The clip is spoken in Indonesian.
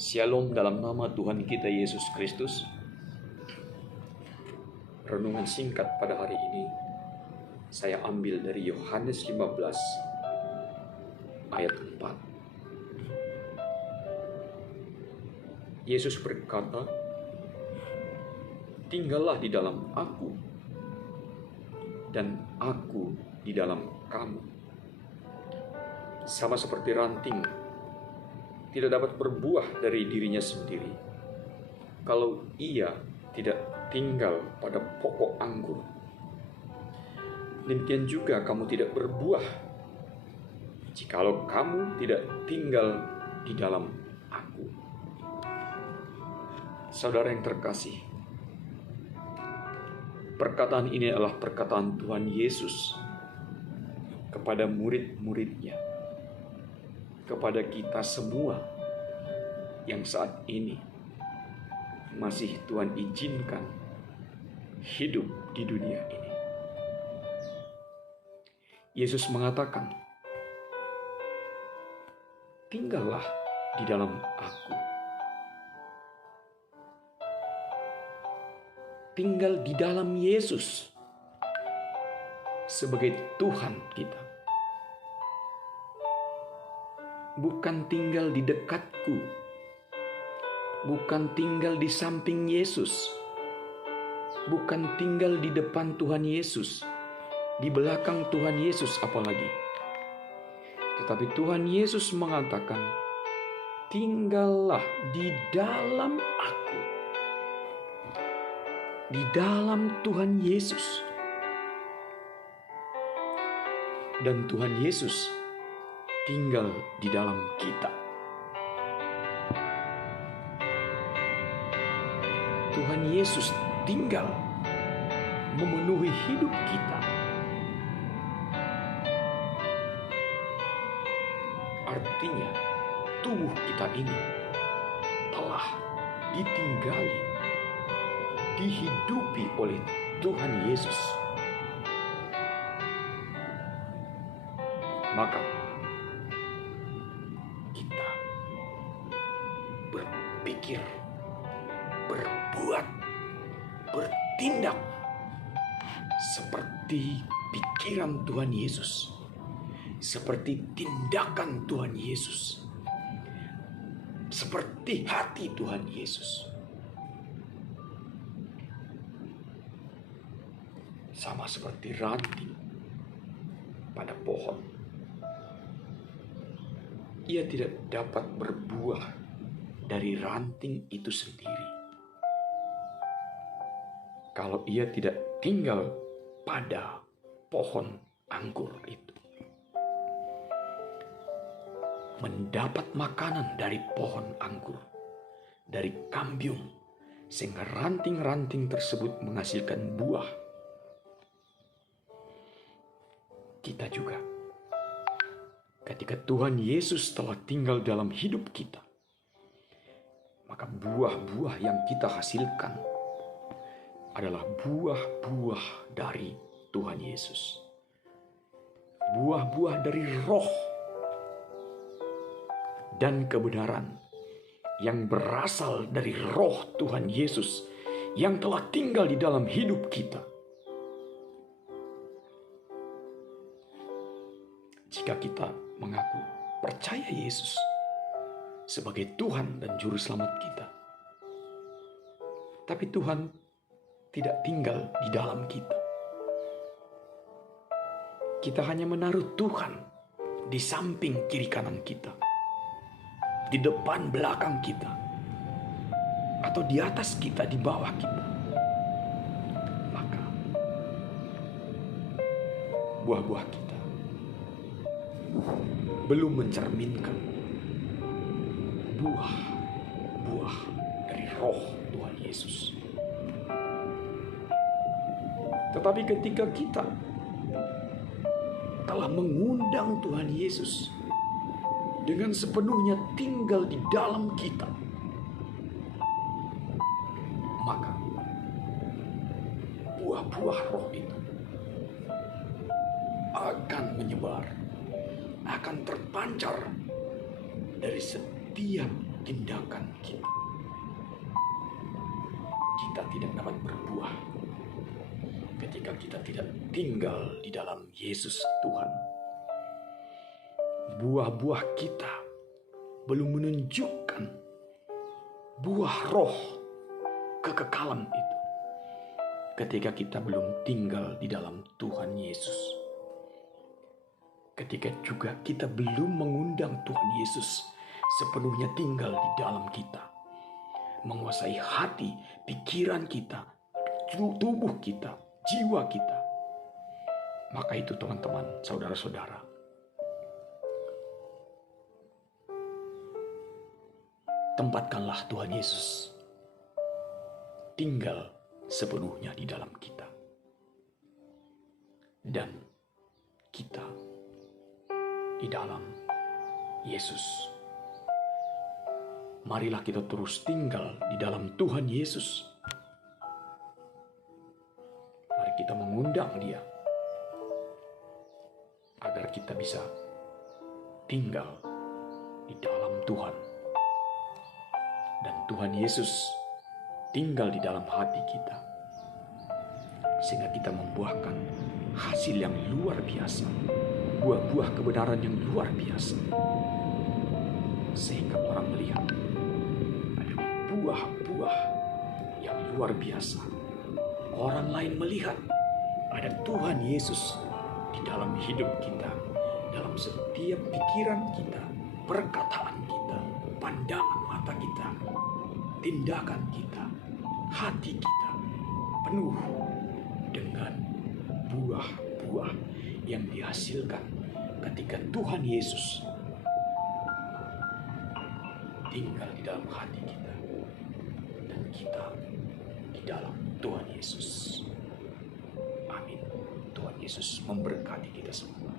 Shalom dalam nama Tuhan kita Yesus Kristus. Renungan singkat pada hari ini saya ambil dari Yohanes 15 ayat 4. Yesus berkata, "Tinggallah di dalam aku, dan aku di dalam kamu. Sama seperti ranting tidak dapat berbuah dari dirinya sendiri kalau ia tidak tinggal pada pokok anggur. Demikian juga kamu tidak berbuah jikalau kamu tidak tinggal di dalam aku." Saudara yang terkasih, perkataan ini adalah perkataan Tuhan Yesus kepada murid-muridnya, kepada kita semua yang saat ini masih Tuhan izinkan hidup di dunia ini. Yesus mengatakan, "Tinggallah di dalam aku." Tinggal di dalam Yesus sebagai Tuhan kita. Bukan tinggal di dekatku, bukan tinggal di samping Yesus, bukan tinggal di depan Tuhan Yesus, di belakang Tuhan Yesus apalagi. Tetapi Tuhan Yesus mengatakan, "Tinggallah di dalam aku." Di dalam Tuhan Yesus. Dan Tuhan Yesus tinggal di dalam kita. Tuhan Yesus tinggal memenuhi hidup kita. Artinya, tubuh kita ini telah ditinggali, dihidupi oleh Tuhan Yesus. Maka kita berpikir, berbuat, bertindak seperti pikiran Tuhan Yesus, seperti tindakan Tuhan Yesus, seperti hati Tuhan Yesus. Sama seperti ranting pada pohon. Ia tidak dapat berbuah dari ranting itu sendiri kalau ia tidak tinggal pada pohon anggur itu. Mendapat makanan dari pohon anggur, dari kambium, sehingga ranting-ranting tersebut menghasilkan buah. Kita juga, ketika Tuhan Yesus telah tinggal dalam hidup kita, maka buah-buah yang kita hasilkan adalah buah-buah dari Tuhan Yesus. Buah-buah dari roh dan kebenaran yang berasal dari roh Tuhan Yesus yang telah tinggal di dalam hidup kita. Jika kita mengaku percaya Yesus sebagai Tuhan dan Juru Selamat kita, tapi Tuhan tidak tinggal di dalam kita. Kita hanya menaruh Tuhan di samping kiri kanan kita, di depan belakang kita, atau di atas kita, di bawah kita. Maka buah-buah kita belum mencerminkan buah-buah dari roh Tuhan Yesus. Tetapi ketika kita telah mengundang Tuhan Yesus dengan sepenuhnya tinggal di dalam kita, maka buah-buah roh itu akan menyebar, akan terpancar dari setiap tindakan kita. Kita tidak dapat berbuah ketika kita tidak tinggal di dalam Yesus Tuhan. Buah-buah kita belum menunjukkan buah roh kekekalan itu ketika kita belum tinggal di dalam Tuhan Yesus. Ketika juga kita belum mengundang Tuhan Yesus sepenuhnya tinggal di dalam kita, menguasai hati, pikiran kita, tubuh kita, jiwa kita. Maka itu teman-teman, saudara-saudara, tempatkanlah Tuhan Yesus tinggal sepenuhnya di dalam kita. Dan kita di dalam Yesus. Marilah kita terus tinggal di dalam Tuhan Yesus. Mari kita mengundang Dia agar kita bisa tinggal di dalam Tuhan. Dan Tuhan Yesus tinggal di dalam hati kita, sehingga kita membuahkan hasil yang luar biasa, buah-buah kebenaran yang luar biasa, sehingga orang melihat ada buah-buah yang luar biasa. Orang lain melihat ada Tuhan Yesus di dalam hidup kita, dalam setiap pikiran kita, perkataan kita, pandangan mata kita, tindakan kita, hati kita penuh dengan buah-buah yang dihasilkan ketika Tuhan Yesus tinggal di dalam hati kita dan kita di dalam Tuhan Yesus. Amin. Tuhan Yesus memberkati kita semua.